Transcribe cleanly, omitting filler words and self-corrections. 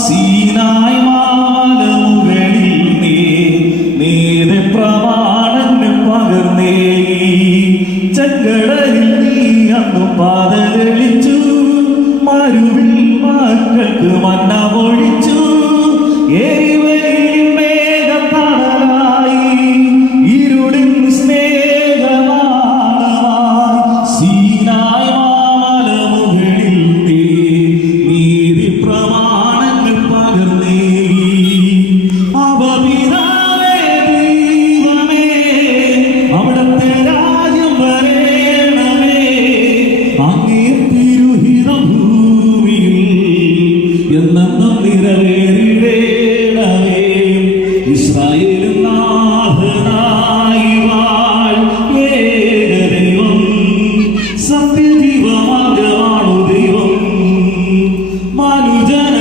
സീനായ് മാമലമുകളിൽ നീതി പ്രമാണങ്ങൾ പകർന്നേ ചെങ്കടലിൽ നീ അന്നു പാത തെളിച്ചു മരുവിൽ മക്കൾക്ക് മന്ന പൊഴിച്ചു ഇരുടിൻ സ്നേഹമാണമായി സീനായ് മാമലമുകളിൽ നീതി പ്രമാണങ്ങൾ പകർന്നേ അവപിതാവേ ദൈവമേ അവിടത്തെ രാജ്യം വരേണമേ അങ്ങേ തിരുഹിതം ഭൂമിയിൽ എന്നെന്നും നിറവേറിടേണമേ ഇസ്രായേലിൻ നാഥനായി വാഴ് ഏകദൈവം സത്യജീവമാർഗ്ഗമാണു ദൈവം മനുജന